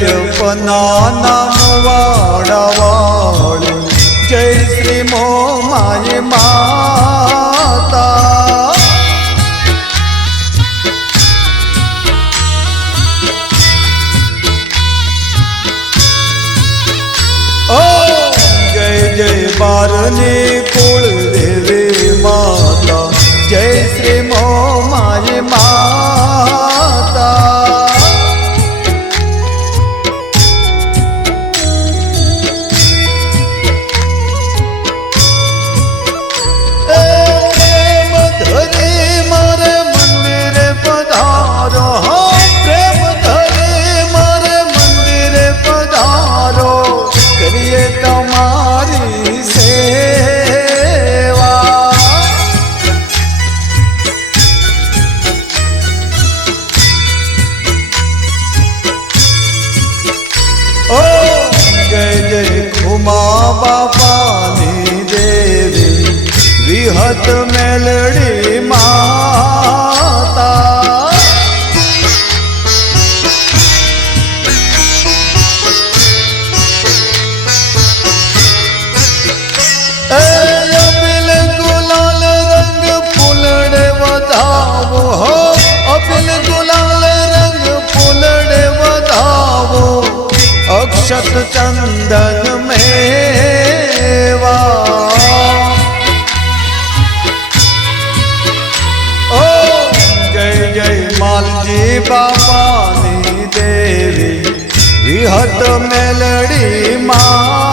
વેડપના નામવાળાવાળું જય શ્રી મો માય માતા ઓ જય જય બારની કુળ બાપાની દેવી, વિહત મેલડી માતા. અપિલ ગુલાલ રંગ ફૂલડે વધાવો હો. અપિલ ગુલાલ રંગ ફૂલડે વધાવો. અક્ષત ચંદન બાપાની દેવી વિહત મેલડી માં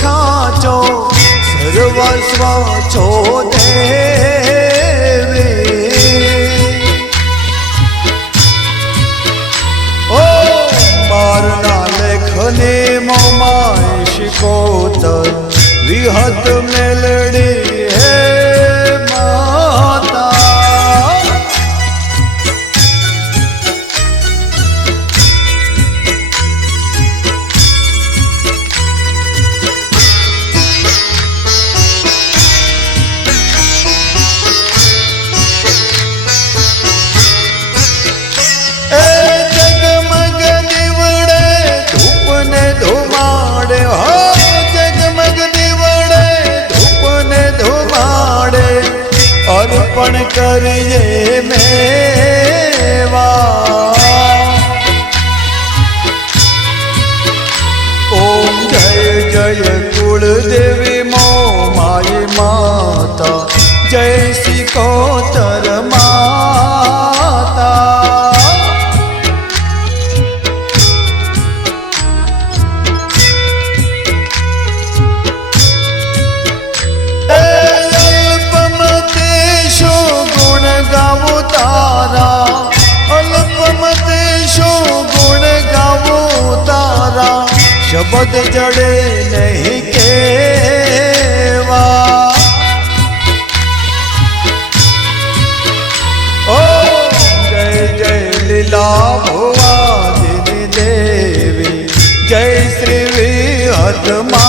સાચો સર્વસ્વ છો ઓ મારના લેખને મમાય શિકોતર વિહત મેલડી હે. અર્પણ કરીએ. જડે નહીં કેવા. ઓ જય જય લીલા ભુવાજીની દેવી જય શ્રી વિહતમા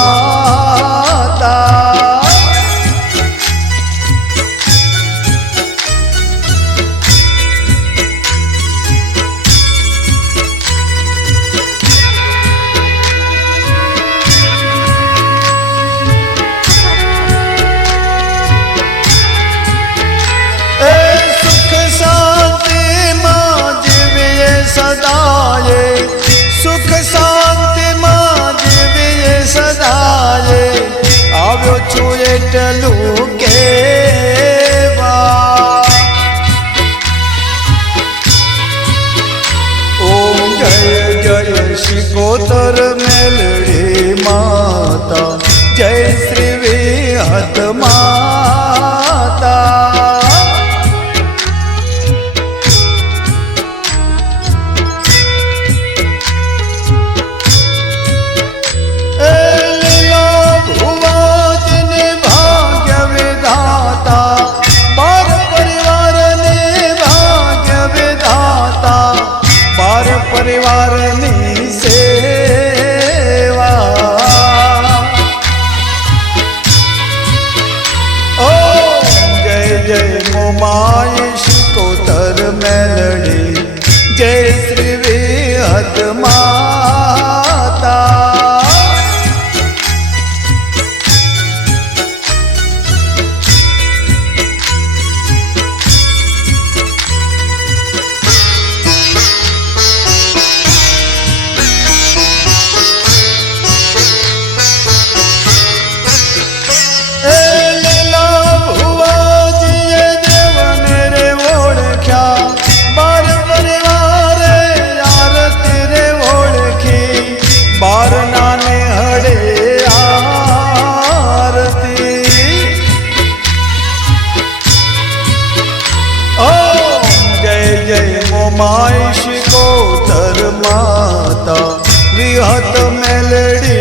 மெலடி